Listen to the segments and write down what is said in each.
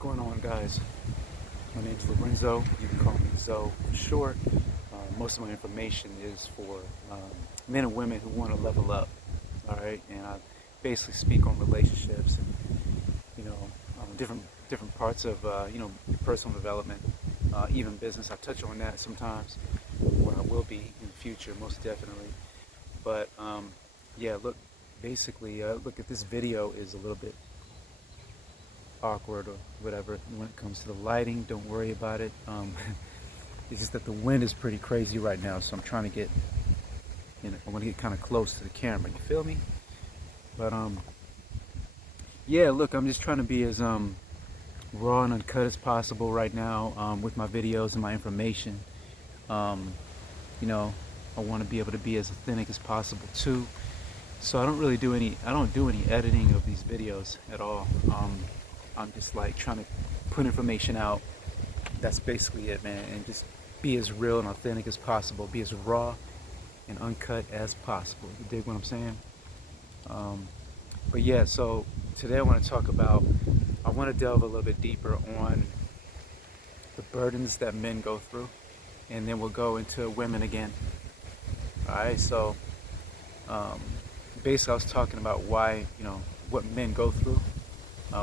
going on, guys? My name's Lorenzo. You can call me Zoe for short. Most of my information is for men and women who want to level up. All right, and I basically speak on relationships and different parts of personal development, even business. I touch on that sometimes, where I will be in the future, most definitely. But yeah, look, basically, look at this video is a little bit awkward or whatever when it comes to the lighting. Don't worry about it. It's just that the wind is pretty crazy right now, so I'm trying to get, I want to get kind of close to the camera. You feel me? But yeah, look, I'm just trying to be as raw and uncut as possible right now with my videos and my information. You know, I want to be able to be as authentic as possible too. So I don't do any editing of these videos at all. I'm just like trying to put information out. That's basically it, man. And just be as real and authentic as possible. Be as raw and uncut as possible. You dig what I'm saying? But yeah, so today I want to delve a little bit deeper on the burdens that men go through. And then we'll go into women again. Alright, so basically I was talking about why, what men go through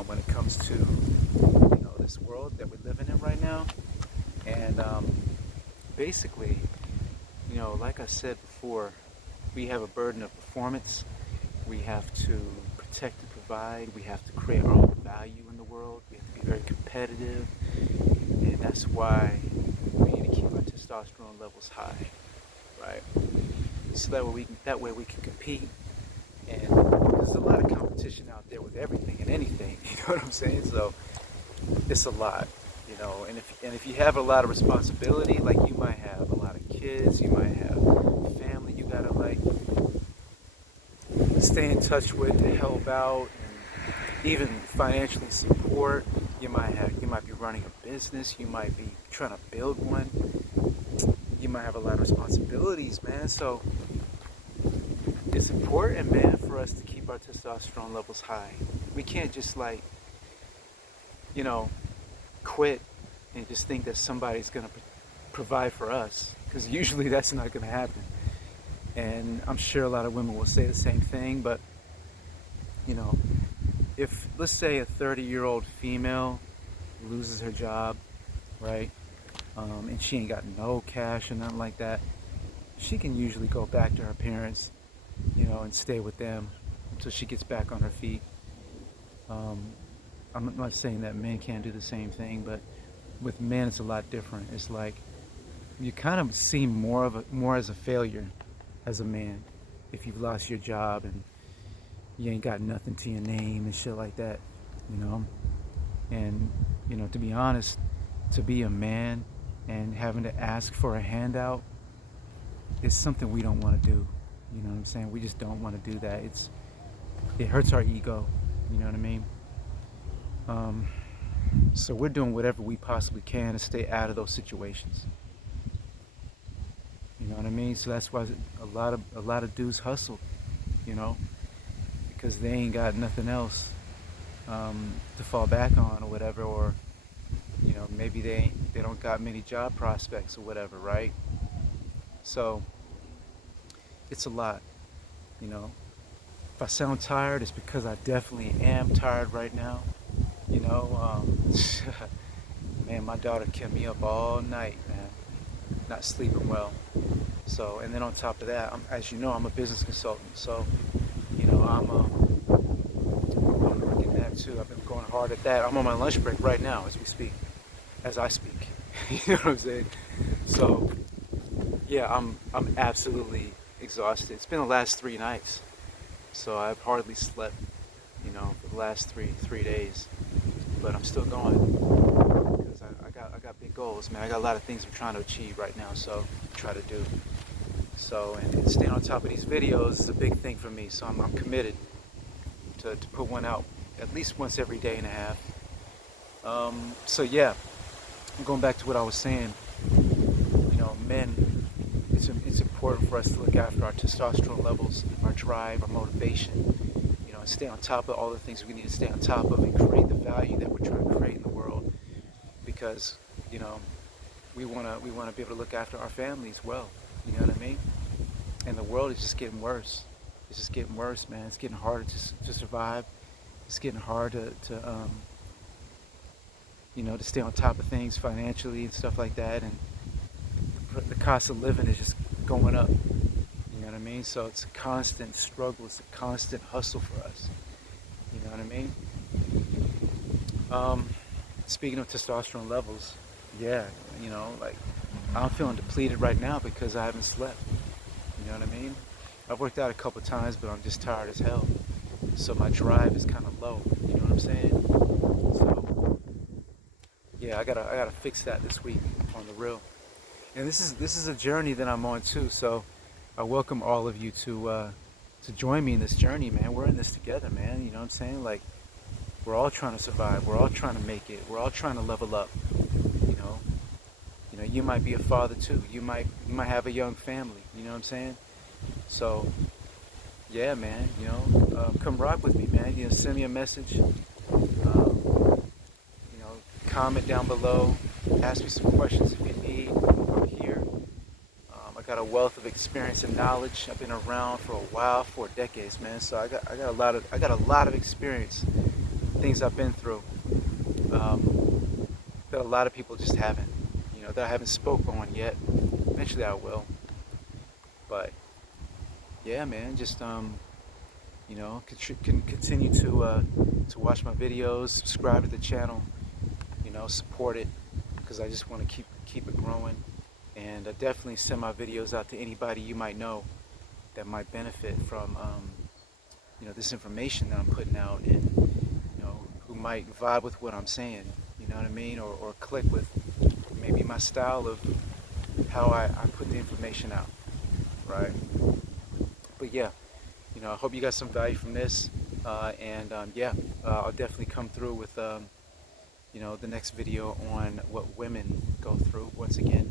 when it comes to this world that we're living in right now. And basically, like I said before, we have a burden of performance. We have to protect and provide. We have to create our own value in the world. We have to be very competitive, and that's why we need to keep our testosterone levels high, right? So that way we can compete. And there's a lot of competition out there with everything and anything. You know what I'm saying? So it's a lot, And if you have a lot of responsibility, like you might have a lot of kids, you might have family, you gotta like stay in touch with to help out, and even financially support. You might be running a business. You might be trying to build one. You might have a lot of responsibilities, man. So it's important, man, for us to keep our testosterone levels high. We can't just quit and just think that somebody's going to provide for us, because usually that's not going to happen. And I'm sure a lot of women will say the same thing, but if, let's say, a 30-year-old female loses her job, right, and she ain't got no cash or nothing like that, she can usually go back to her parents, and stay with them until she gets back on her feet. I'm not saying that men can't do the same thing, but with men it's a lot different. It's like you kind of seem more as a failure as a man if you've lost your job and you ain't got nothing to your name and shit like that, And to be honest, to be a man and having to ask for a handout is something we don't want to do. You know what I'm saying? We just don't want to do that. It hurts our ego. You know what I mean? So we're doing whatever we possibly can to stay out of those situations. You know what I mean? So that's why a lot of dudes hustle, because they ain't got nothing else to fall back on or whatever, or maybe they don't got many job prospects or whatever, right? So it's a lot, If I sound tired, it's because I definitely am tired right now. Man, my daughter kept me up all night, man, not sleeping well. So, and then on top of that, as you know, I'm a business consultant. So, I'm working that too. I've been going hard at that. I'm on my lunch break right now as I speak. You know what I'm saying? So, yeah, I'm absolutely exhausted. It's been the last 3 nights, so I've hardly slept, for the last three days. But I'm still going because I got big goals, man. I got a lot of things I'm trying to achieve right now, so try to do. So, and staying on top of these videos is a big thing for me. So I'm committed to put one out at least once every day and a half. So yeah, going back to what I was saying, men, it's important for us to look after our testosterone levels, our drive, our motivation, and stay on top of all the things we need to stay on top of and create the value that we're trying to create in the world. because, you know, we wanna be able to look after our families well. You know what I mean? And the world is just getting worse. It's just getting worse, man. It's getting harder to survive. It's getting hard to stay on top of things financially and stuff like that. And the cost of living is just going up. You know what I mean? So it's a constant struggle. It's a constant hustle for us. You know what I mean? Um, Speaking of testosterone levels, yeah, like I'm feeling depleted right now because I haven't slept. You know what I mean? I've worked out a couple times, but I'm just tired as hell. So my drive is kind of low. You know what I'm saying? So yeah, I gotta fix that this week on the real. And this is a journey that I'm on too. So I welcome all of you to join me in this journey, man. We're in this together, man. You know what I'm saying? Like we're all trying to survive. We're all trying to make it. We're all trying to level up. You know. You might be a father too. You might have a young family. You know what I'm saying? So yeah, man. Come rock with me, man. Send me a message. Comment down below. Ask me some questions if you need. I'm here. I got a wealth of experience and knowledge. I've been around for a while, for decades, man. So I got a lot of experience, things I've been through, that a lot of people just haven't, that I haven't spoke on yet. Eventually I will. But yeah, man, just can continue to watch my videos, subscribe to the channel, support it, because I just want to keep it growing. And definitely send my videos out to anybody you might know that might benefit from this information that I'm putting out, and who might vibe with what I'm saying. You know what I mean? Or click with maybe my style of how I put the information out, right? But yeah, I hope you got some value from this, and yeah, I'll definitely come through with the next video on what women go through. Once again,